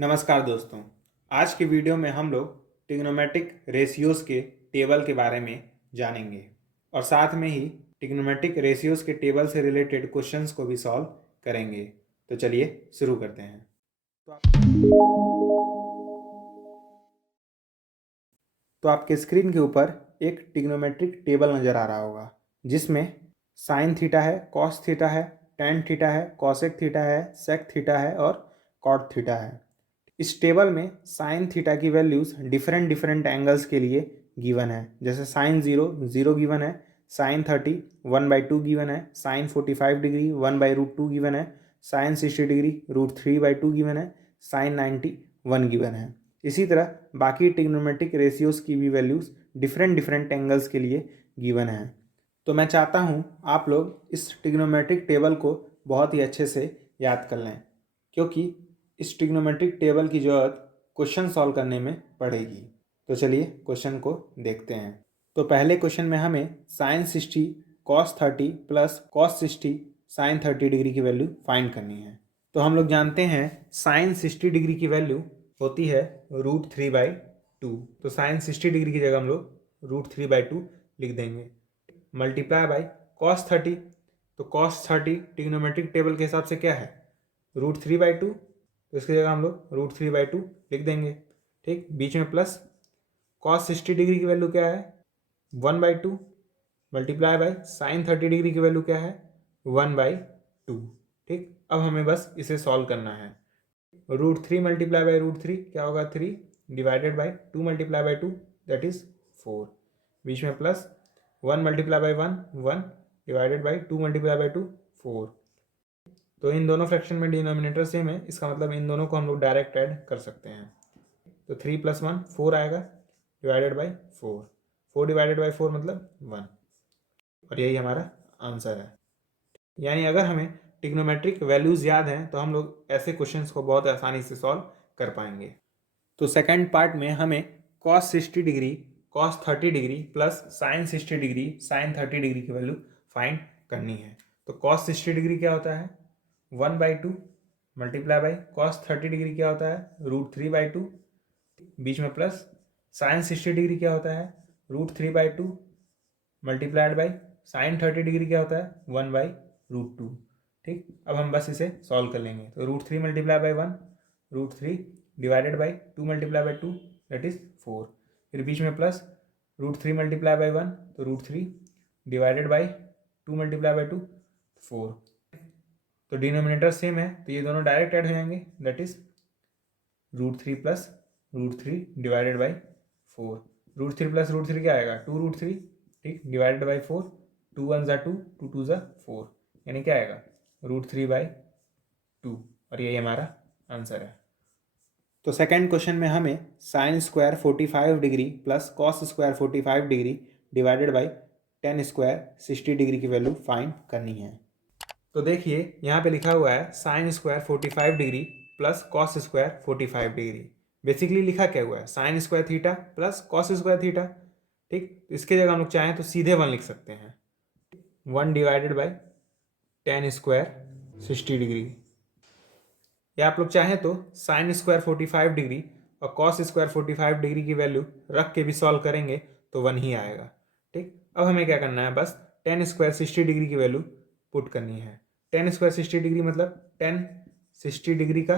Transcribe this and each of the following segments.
नमस्कार दोस्तों। आज की वीडियो में हम लोग ट्रिग्नोमेट्रिक रेशियोज़ के टेबल के बारे में जानेंगे और साथ में ही ट्रिग्नोमेट्रिक रेशियोज़ के टेबल से रिलेटेड क्वेश्चंस को भी सॉल्व करेंगे। तो चलिए शुरू करते हैं। तो आपके स्क्रीन के ऊपर एक ट्रिग्नोमेट्रिक टेबल नज़र आ रहा होगा जिसमें साइन थीटा है, कॉस थीटा है, टेन थीटा है, कॉसेक थीटा है, सेक थीटा है और कॉट थीटा है। इस टेबल में साइन थीटा की वैल्यूज़ डिफरेंट डिफरेंट एंगल्स के लिए गिवन है। जैसे साइन 0 गिवन है, साइन 30 1/2 गिवन है, साइन 45 डिग्री 1/√2 गिवन है, साइन 60 डिग्री √3/2 गिवन है, साइन 90 1 गिवन है। इसी तरह बाकी ट्रिग्नोमेट्रिक रेशियोज़ की भी वैल्यूज़ डिफरेंट डिफरेंट एंगल्स के लिए गिवन है। तो मैं चाहता हूँ आप लोग इस ट्रिग्नोमेट्रिक टेबल को बहुत ही अच्छे से याद कर लें, क्योंकि इस ट्रिग्नोमेट्रिक टेबल की ज़रूरत क्वेश्चन सॉल्व करने में पड़ेगी। तो चलिए क्वेश्चन को देखते हैं। तो पहले क्वेश्चन में हमें sine 60 cos 30 plus cos 60 sine 30 degree की वैल्यू फाइंड करनी है। तो हम लोग जानते हैं साइन 60 डिग्री की वैल्यू होती है √3/2। तो साइन 60 डिग्री की जगह हम लोग √3/2 लिख देंगे, मल्टीप्लाई बाय कॉस 30। तो कॉस 30 ट्रिग्नोमेट्रिक टेबल के हिसाब से क्या है, √3/2। तो इसकी जगह हम लोग √3/2 लिख देंगे। ठीक, बीच में प्लस कॉस 60 डिग्री की वैल्यू क्या है 1/2 मल्टीप्लाई बाय साइन 30 डिग्री की वैल्यू क्या है 1/2। ठीक, अब हमें बस इसे सॉल्व करना है। √3 मल्टीप्लाई बाय √3 क्या होगा 3 divided by 2 multiply by 2 that is 4। बीच में plus 1 multiply by 1 divided by 2 multiply by 2 4। तो इन दोनों फ्रैक्शन में डिनोमिनेटर सेम है, इसका मतलब इन दोनों को हम लोग डायरेक्ट ऐड कर सकते हैं। तो 3 + 1 4 आएगा डिवाइडेड बाई 4 डिवाइडेड बाई 4 मतलब 1, और यही हमारा आंसर है। यानी अगर हमें ट्रिग्नोमेट्रिक वैल्यूज़ याद हैं तो हम लोग ऐसे क्वेश्चंस को बहुत आसानी से सॉल्व कर पाएंगे। तो सेकंड पार्ट में हमें cos 60 degree cos 30 degree plus sign 60 degree sine 30 degree की वैल्यू फाइंड करनी है। तो कॉस 60 डिग्री क्या होता है 1/2 मल्टीप्लाई बाई कॉस 30 डिग्री क्या होता है √3/2, बीच में प्लस साइन 60 डिग्री क्या होता है √3/2 मल्टीप्लाइड बाई साइन 30 डिग्री क्या होता है 1/√2। ठीक, अब हम बस इसे सॉल्व कर लेंगे। तो √3 multiply by 1 √3 divided by 2 multiply by 2 that is 4। फिर बीच में प्लस √3 मल्टीप्लाई बाई 1 तो √3 डिवाइडेड बाई 2 मल्टीप्लाई बाई 2 4। तो डिनोमिनेटर सेम है तो ये दोनों डायरेक्ट ऐड हो जाएंगे that is √3 plus √3 divided by 4। √3 plus √3 क्या आएगा 2√3। ठीक, डिवाइडेड बाई 4, 2 1 ज़ा 2 2 2 ज़ा 4, यानी क्या आएगा √3/2, और यही हमारा आंसर है। तो सेकंड क्वेश्चन में हमें sign square 45 degree plus cos square 45 degree divided by ten square 60 degree की वैल्यू फाइंड करनी है। तो देखिए यहाँ पे लिखा हुआ है sign square 45 degree plus cos square 45 degree. Basically लिखा क्या हुआ है sine square theta plus cos square theta. ठीक, इसके जगह हम लोग चाहें तो सीधे 1 लिख सकते हैं, 1 divided by ten square 60 degree. या आप लोग चाहें तो साइन स्क्वायर 45 डिग्री और कॉस स्क्वायर 45 डिग्री की वैल्यू रख के भी सॉल्व करेंगे तो 1 ही आएगा। ठीक, अब हमें क्या करना है बस टेन स्क्वायर 60 डिग्री की वैल्यू पुट करनी है। टेन स्क्वायर 60 डिग्री मतलब 10 60 डिग्री का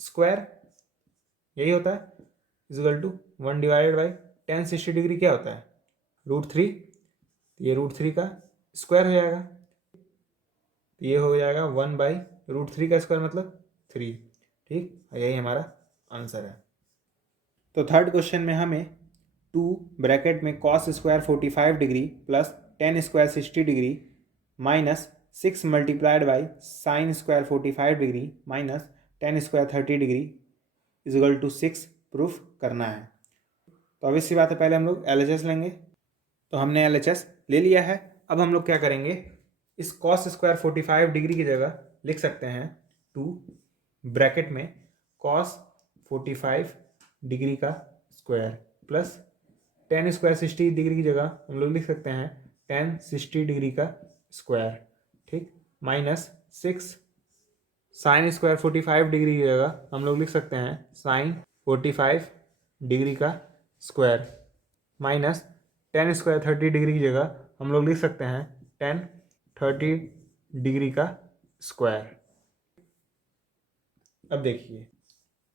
स्क्वायर यही होता है equal to 1 divided by ten 60 degree क्या होता है √3। ये √3 का स्क्वायर हो जाएगा, तो ये हो जाएगा 1/√3 का स्क्वायर मतलब 3। ठीक, यही हमारा आंसर है। तो थर्ड क्वेश्चन में हमें 2 ब्रैकेट में cos square 45 degree plus ten square 60 degree minus 6 multiplied by sine square 45 degree minus ten square 30 degree is equal to 6 proof करना है। तो obvious सी बात है, पहले हम लोग LHS लेंगे। तो हमने LHS ले लिया है। अब हम लोग क्या करेंगे, इस कॉस स्क्वायर 45 डिग्री की जगह लिख सकते हैं 2 ब्रैकेट में कॉस 45 डिग्री का square plus ten square 60 degree की जगह हम लोग लिख सकते हैं टेन 60 डिग्री का स्क्वायर। ठीक, माइनस 6 साइन स्क्वायर 45 डिग्री की जगह हम लोग लिख सकते हैं साइन 45 डिग्री का square minus ten square 30 degree की जगह हम लोग लिख सकते हैं टेन 30 डिग्री का स्क्वायर। अब देखिए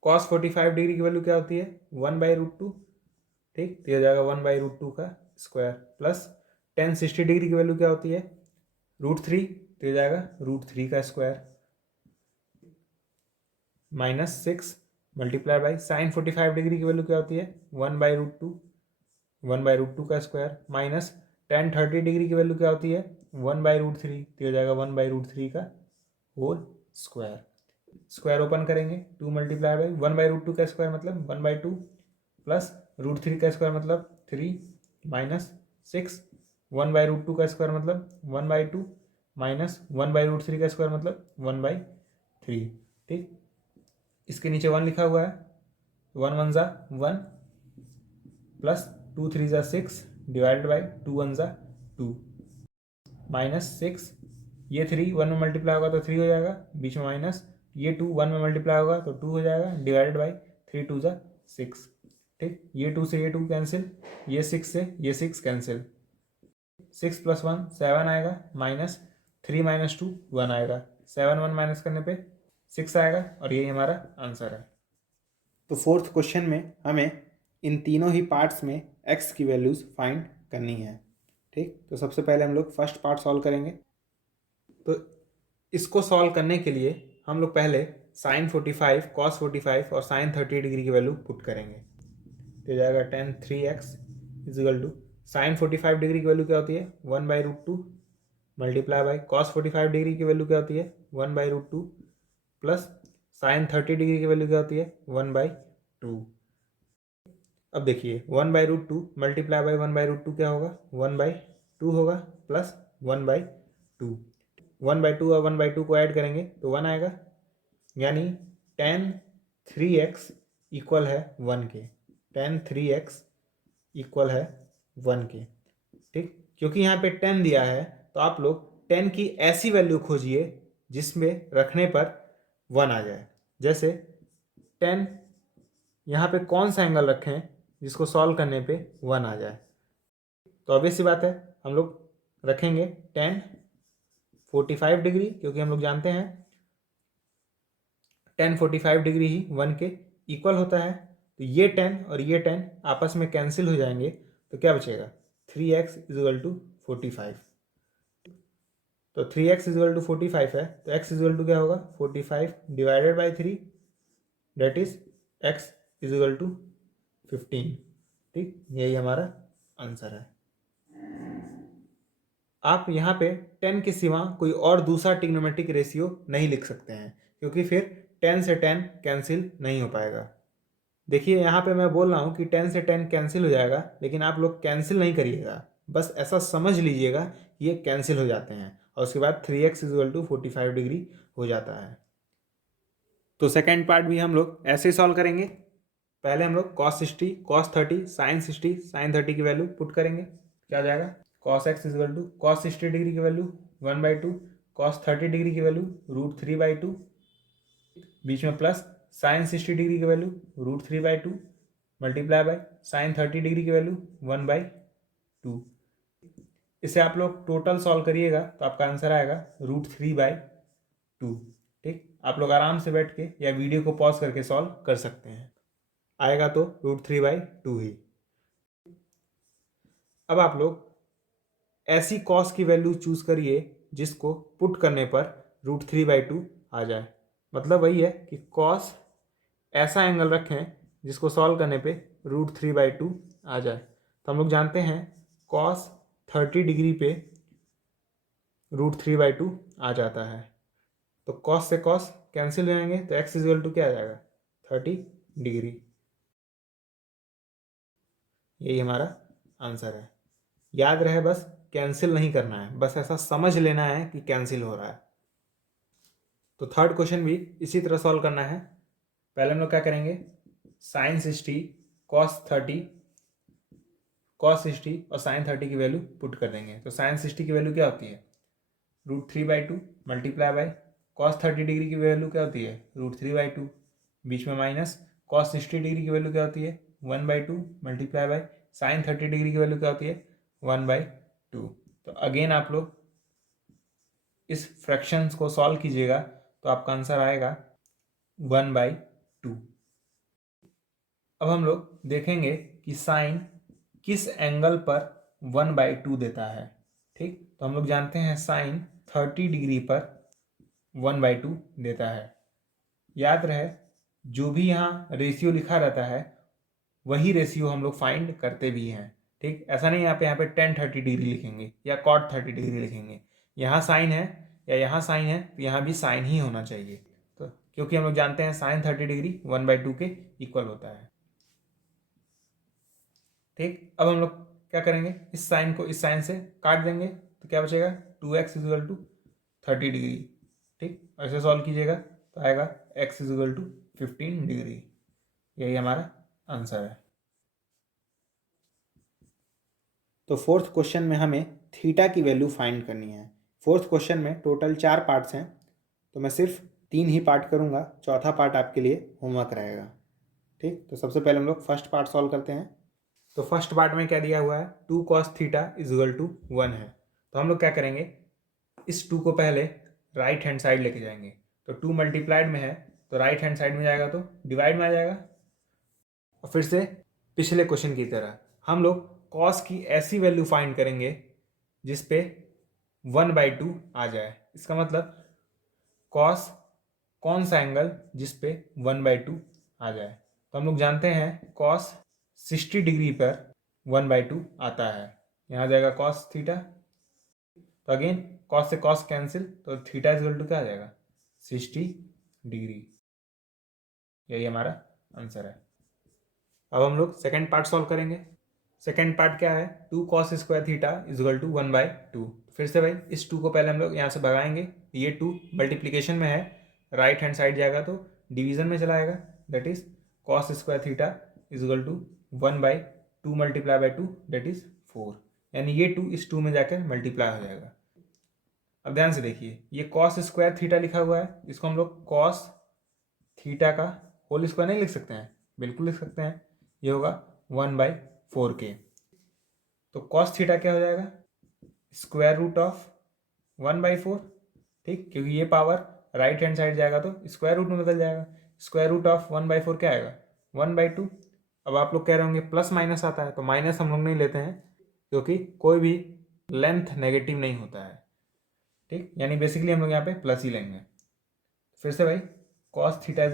cos 45 डिग्री की वैल्यू क्या होती है 1/√2, ठीक, तो यह जाएगा 1/√2 का स्क्वायर प्लस टेन 60 डिग्री की वैल्यू क्या होती है √3, तो यह जाएगा √3 का square minus 6 multiply by sine 45 degree की वैल्यू क्या होती है 1/√2 का स्क्वायर माइनस टेन 30 डिग्री की वैल्यू क्या होती है 1/√3, तो यह जाएगा 1/√3 का होल स्क्वायर। स्क्वायर ओपन करेंगे 2 मल्टीप्लाई बाई 1/√2 का स्क्वायर मतलब 1/2 प्लस √3 का स्क्वायर मतलब 3 माइनस 6 1/√2 का स्क्वायर मतलब 1/2 माइनस 1/√3 का स्क्वायर मतलब 1/3, ठीक। इसके नीचे 1 लिखा हुआ है 1 1 ज़ा 1 प्लस 2 3 ज़ा 6 डिवाइडेड बाई 2 1 ज़ा 2 माइनस 6, ये 3 1 में मल्टीप्लाई होगा तो 3 हो जाएगा, बीच में माइनस, ये 2 1 में मल्टीप्लाई होगा तो 2 हो जाएगा डिवाइडेड बाई 3 2 ज़ा 6, ठीक। ये 2 से ये 2 कैंसिल, ये 6 से ये 6 कैंसिल, 6 + 1 7 आएगा माइनस 3 - 2 1 आएगा, 7 1 माइनस करने पे 6 आएगा और यही हमारा आंसर है। तो फोर्थ क्वेश्चन में हमें इन तीनों ही पार्ट्स में x की वैल्यूज़ फाइंड करनी है, ठीक। तो सबसे पहले हम लोग फर्स्ट पार्ट सॉल्व करेंगे। तो इसको सॉल्व करने के लिए हम लोग पहले साइन 45 कॉस 45 और साइन 30 डिग्री की वैल्यू पुट करेंगे, तो जाएगा ten 3x is equal to sine 45 degree की वैल्यू क्या होती है 1/√2 मल्टीप्लाई बाई कॉस 45 डिग्री की वैल्यू क्या होती है 1/√2 प्लस साइन 30 डिग्री की वैल्यू क्या होती है 1/2। अब देखिए 1/√2 मल्टीप्लाई बाई 1/√2 क्या होगा 1/2 होगा प्लस 1/2, 1/2 और 1/2 को ऐड करेंगे तो 1 आएगा, यानी tan 3x इक्वल है 1 के, tan 3x इक्वल है 1 के, ठीक। क्योंकि यहाँ पे 10 दिया है तो आप लोग 10 की ऐसी वैल्यू खोजिए जिसमें रखने पर 1 आ जाए। जैसे 10 यहाँ पे कौन सा एंगल रखें जिसको सॉल्व करने पे 1 आ जाए, तो ऑब्वियस सी बात है हम लोग रखेंगे tan 45 डिग्री, क्योंकि हम लोग जानते हैं tan 45 डिग्री ही 1 के इक्वल होता है। तो ये 10 और ये 10 आपस में कैंसिल हो जाएंगे तो क्या बचेगा 3x इजिकल टू 45। तो 3x इजिकल टू 45 है तो x इजिकल टू क्या होगा 45 divided by 3, that is x is equal to 15, ठीक। यही हमारा आंसर है। आप यहाँ पे 10 के सिवा कोई और दूसरा ट्रिग्नोमेट्रिक रेशियो नहीं लिख सकते हैं, क्योंकि फिर 10 से 10 कैंसिल नहीं हो पाएगा। देखिए यहाँ पे मैं बोल रहा हूँ कि 10 से 10 कैंसिल हो जाएगा, लेकिन आप लोग कैंसिल नहीं करिएगा, बस ऐसा समझ लीजिएगा कि ये कैंसिल हो जाते हैं और उसके बाद 3x इजिकल टू 45 डिग्री हो जाता है। तो सेकेंड पार्ट भी हम लोग ऐसे ही सॉल्व करेंगे। पहले हम लोग cos 60 cos 30 sin 60 sin 30 की वैल्यू पुट करेंगे, क्या आ जाएगा cos x is equal to cos 60 degree की वैल्यू 1/2 cos 30 डिग्री की वैल्यू √3/2, बीच में प्लस sin 60 डिग्री की value √3/2 multiply by sin 30 degree की वैल्यू 1/2। इसे आप लोग टोटल सॉल्व करिएगा तो आपका आंसर आएगा √3/2, ठीक। आप लोग आराम से बैठ के या वीडियो को पॉज करके सॉल्व कर सकते हैं, आएगा तो √3/2 ही। अब आप लोग ऐसी कॉस की वैल्यू चूज करिए जिसको पुट करने पर √3/2 आ जाए, मतलब वही है कि कॉस ऐसा एंगल रखें जिसको सॉल्व करने पे √3/2 आ जाए। तो हम लोग जानते हैं कॉस 30 डिग्री पे √3/2 आ जाता है, तो कॉस से कॉस कैंसिल हो जाएंगे तो x इजिकल टू क्या आ जाएगा 30 डिग्री। यही हमारा आंसर है। याद रहे बस कैंसिल नहीं करना है, बस ऐसा समझ लेना है कि कैंसिल हो रहा है। तो थर्ड क्वेश्चन भी इसी तरह सॉल्व करना है। पहले हम लोग क्या करेंगे साइन 60 कॉस 30 कॉस 60 और साइन 30 की वैल्यू पुट कर देंगे। तो साइन 60 की वैल्यू क्या होती है √3/2 मल्टीप्लाई बाई कॉस 30 डिग्री की वैल्यू क्या होती है, √3/2, बीच में माइनस कॉस 60 डिग्री की वैल्यू क्या होती है, 1/2 मल्टीप्लाई बाय साइन 30 डिग्री की वैल्यू क्या होती है, 1/2। तो अगेन आप लोग इस फ्रैक्शंस को सॉल्व कीजिएगा तो आपका आंसर आएगा 1/2। अब हम लोग देखेंगे कि साइन किस एंगल पर 1/2 देता है। ठीक, तो हम लोग जानते हैं साइन 30 डिग्री पर 1/2 देता है। याद रहे जो भी यहाँ रेशियो लिखा रहता है वही रेशियो हम लोग फाइंड करते भी हैं। ठीक, ऐसा नहीं यहाँ पे 10-30 डिग्री लिखेंगे या cot 30 डिग्री लिखेंगे। यहाँ साइन है या यहाँ साइन है तो यहाँ भी साइन ही होना चाहिए, तो क्योंकि हम लोग जानते हैं साइन 30 डिग्री 1/2 के इक्वल होता है। ठीक, अब हम लोग क्या करेंगे, इस साइन को इस साइन से काट देंगे तो क्या बचेगा, 2x = 30 डिग्री। ठीक, ऐसे सॉल्व कीजिएगा तो आएगा x = 15 डिग्री। यही हमारा आंसर है। तो फोर्थ क्वेश्चन में हमें थीटा की वैल्यू फाइंड करनी है। फोर्थ क्वेश्चन में टोटल 4 पार्ट्स हैं, तो मैं सिर्फ 3 ही पार्ट करूँगा, चौथा पार्ट आपके लिए होमवर्क रहेगा। ठीक, तो सबसे पहले हम लोग फर्स्ट पार्ट सॉल्व करते हैं। तो फर्स्ट पार्ट में क्या दिया हुआ है, 2 cos थीटा = 1 है। तो हम लोग क्या करेंगे, इस 2 को पहले राइट हैंड साइड लेके जाएंगे। तो 2 मल्टीप्लाइड में है तो राइट हैंड साइड में जाएगा तो डिवाइड में आ जाएगा। और फिर से पिछले क्वेश्चन की तरह हम लोग कॉस की ऐसी वैल्यू फाइंड करेंगे जिस पे 1/2 आ जाए। इसका मतलब कॉस कौन सा एंगल जिस पे 1/2 आ जाए। तो हम लोग जानते हैं कॉस 60 डिग्री पर 1/2 आता है। यहाँ जाएगा कॉस थीटा, तो अगेन कॉस से कॉस कैंसिल, तो थीटा = क्या आ जाएगा, 60 डिग्री। यही हमारा आंसर है। अब हम लोग सेकेंड पार्ट सॉल्व करेंगे। सेकेंड पार्ट क्या है, 2 cos स्क्वायर थीटा = 1/2। फिर से भाई इस 2 को पहले हम लोग यहाँ से भगाएंगे। ये 2 मल्टीप्लीकेशन में है, राइट हैंड साइड जाएगा तो डिवीजन में चला आएगा। That is cos square theta = 1/2 multiply by 2 that is 4। यानी ये 2 इस 2 में जाकर मल्टीप्लाई हो जाएगा। अब ध्यान से देखिए, ये cos स्क्वायर थीटा लिखा हुआ है, इसको हम लोग cos थीटा का होल स्क्वायर नहीं लिख सकते हैं, बिल्कुल लिख सकते हैं। ये होगा 1/4 के। तो cos थीटा क्या हो जाएगा, √1/4। ठीक, क्योंकि ये पावर राइट हैंड साइड जाएगा तो स्क्वायर रूट में बदल जाएगा। √1/4 क्या आएगा, 1/2। अब आप लोग कह रहे होंगे प्लस माइनस आता है, तो माइनस हम लोग नहीं लेते हैं क्योंकि कोई भी लेंथ नेगेटिव नहीं होता है। ठीक, यानी बेसिकली हम लोग यहाँ पे प्लस ही लेंगे। फिर से भाई cos थीटा =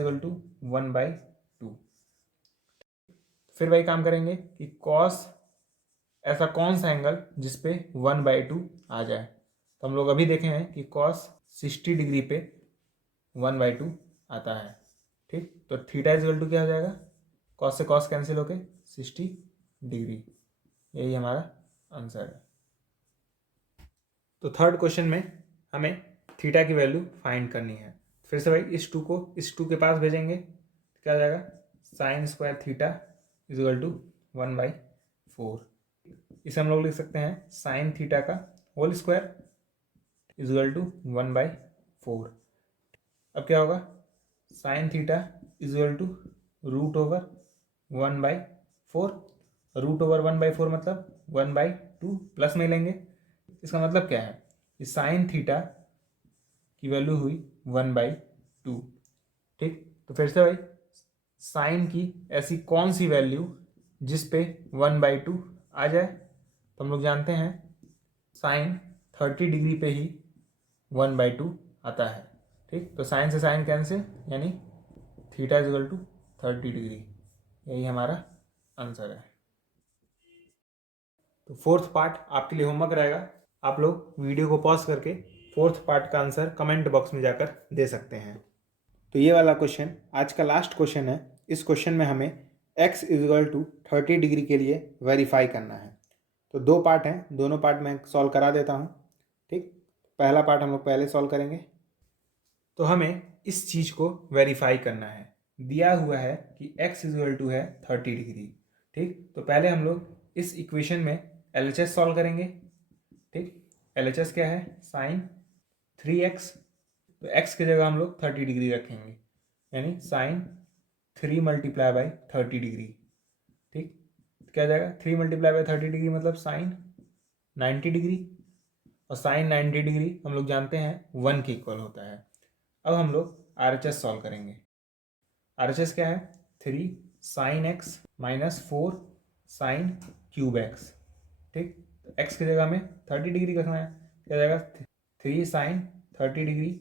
1/2। फिर वही काम करेंगे कि cos ऐसा कौन सा एंगल जिस पे 1/2 आ जाए। तो हम लोग अभी देखे हैं कि cos 60 डिग्री पे 1/2 आता है। ठीक, तो थीटा = क्या हो जाएगा, cos से cos कैंसिल होके 60 डिग्री। यही हमारा आंसर है। तो थर्ड क्वेश्चन में हमें थीटा की वैल्यू फाइंड करनी है। फिर से भाई इस 2 को इस 2 के पास भेजेंगे, क्या हो जाएगा, साइन स्क्वायर थीटा = 1/4। इसे हम लोग लिख सकते हैं साइन थीटा का होल स्क्वायर = 1/4। अब क्या होगा, साइन थीटा = √1/4। √1/4 मतलब 1/2 प्लस में लेंगे। इसका मतलब क्या है, कि साइन थीटा की वैल्यू हुई 1/2। ठीक, तो फिर से भाई साइन की ऐसी कौन सी वैल्यू जिस पे 1/2 आ जाए। तो हम लोग जानते हैं साइन 30 डिग्री पे ही 1/2 आता है। ठीक, तो साइन से साइन कैंसिल, यानी थीटा = 30 डिग्री। यही हमारा आंसर है। तो फोर्थ पार्ट आपके लिए होमवर्क रहेगा। आप लोग वीडियो को पॉज करके फोर्थ पार्ट का आंसर कमेंट बॉक्स में जाकर दे सकते हैं। तो ये वाला क्वेश्चन आज का लास्ट क्वेश्चन है। इस क्वेश्चन में हमें x = 30 डिग्री के लिए वेरीफाई करना है। तो 2 पार्ट हैं, दोनों पार्ट मैं सॉल्व करा देता हूँ। ठीक, पहला पार्ट हम लोग पहले सॉल्व करेंगे। तो हमें इस चीज़ को वेरीफाई करना है। दिया हुआ है कि x = है 30 डिग्री। ठीक, तो पहले हम लोग इस इक्वेशन में LHS सॉल्व करेंगे। ठीक, LHS क्या है, साइन 3x तो x की जगह हम लोग 30 डिग्री रखेंगे, यानी साइन 3 मल्टीप्लाई बाई 30 डिग्री। ठीक, तो क्या जाएगा 3 मल्टीप्लाई बाई 30 डिग्री मतलब साइन 90 डिग्री, और साइन 90 डिग्री हम लोग जानते हैं 1 के इक्वल होता है। अब हम लोग RHS सॉल्व करेंगे। RHS क्या है, 3 sine x minus 4 sine cube x. ठीक, तो x की जगह में 30 डिग्री रखना है, क्या जाएगा 3 साइन 30 डिग्री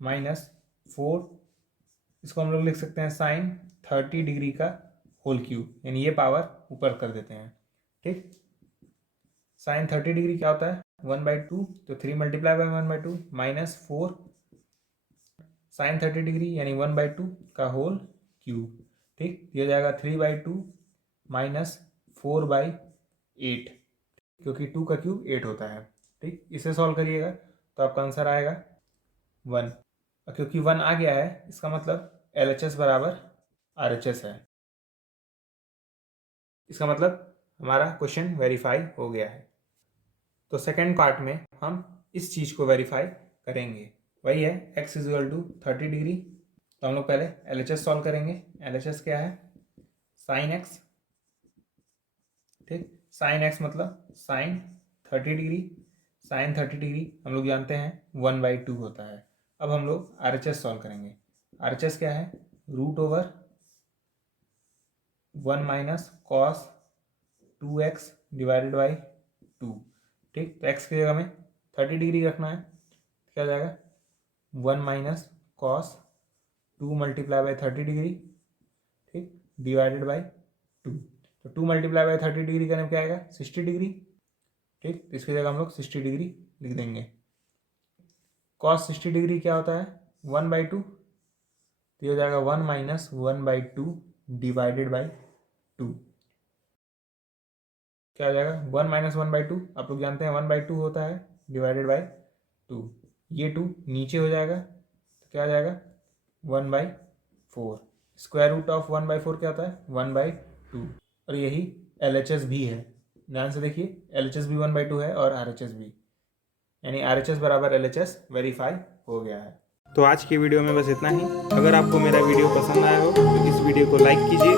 माइनस 4, इसको हम लोग लिख सकते हैं साइन 30 डिग्री का होल क्यूब, यानी ये पावर ऊपर कर देते हैं। ठीक, साइन 30 डिग्री क्या होता है 1/2, तो 3 multiply by 1/2 minus 4 sine 30 degree यानी 1/2 का होल क्यूब। ठीक, ये जाएगा 3/2 माइनस 4/8, क्योंकि 2 का क्यूब 8 होता है। ठीक, इसे सॉल्व करिएगा तो आपका आंसर आएगा 1, और क्योंकि 1 आ गया है इसका मतलब LHS बराबर RHS है। इसका मतलब हमारा क्वेश्चन वेरीफाई हो गया है। तो सेकेंड पार्ट में हम इस चीज़ को वेरीफाई करेंगे, वही है x इक्वल टू 30 डिग्री। तो हम लोग पहले LHS सॉल्व करेंगे। LHS क्या है, साइन एक्स। ठीक, साइन एक्स मतलब साइन 30 डिग्री, साइन 30 डिग्री हम लोग जानते हैं 1/2 होता है। अब हम लोग RHS सॉल्व करेंगे। RHS क्या है, root over 1 minus cos 2x divided by 2। ठीक, तो x की जगह में 30 डिग्री रखना है, क्या हो जाएगा 1 minus cos 2 multiply by 30 degree, ठीक, डिवाइडेड बाई 2। तो 2 मल्टीप्लाई बाई 30 डिग्री करने क्या आएगा 60 डिग्री। ठीक, तो इसकी जगह हम लोग 60 डिग्री लिख देंगे। कॉस 60 डिग्री क्या होता है 1/2, तो ये हो जाएगा 1 माइनस 1/2 डिवाइडेड बाई 2। क्या हो जाएगा 1 माइनस 1/2, आप लोग जानते हैं 1/2 होता है डिवाइडेड बाई 2। ये 2 नीचे हो जाएगा, तो क्या हो जाएगा 1/4। स्क्वायर रूट ऑफ 1/4 क्या होता है 1/2, और यही LHS भी है। ध्यान से देखिए, LHS भी 1/2 है और RHS भी, यानी RHS बराबर LHS वेरीफाई हो गया है। तो आज की वीडियो में बस इतना ही। अगर आपको मेरा वीडियो पसंद आया हो तो इस वीडियो को लाइक कीजिए,